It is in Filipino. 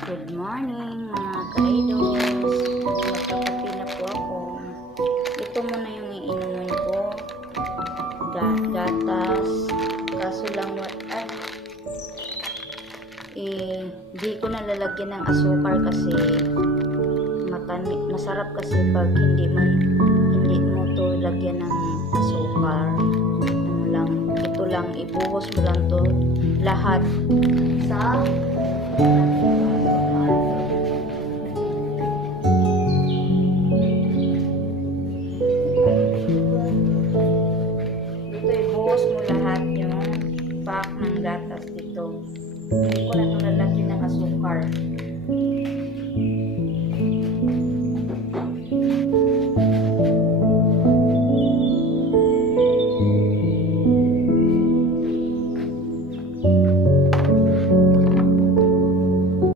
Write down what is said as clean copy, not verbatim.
Good morning mga ka-idols. Magkakape na po ako. Ito muna yung iinumin ko. Gatas. Kaso lang di ko nalalagyan ng asukar kasi masarap kasi pag hindi mo to lagyan ng asukar. Ito lang, ibuhos mo lang to lahat sa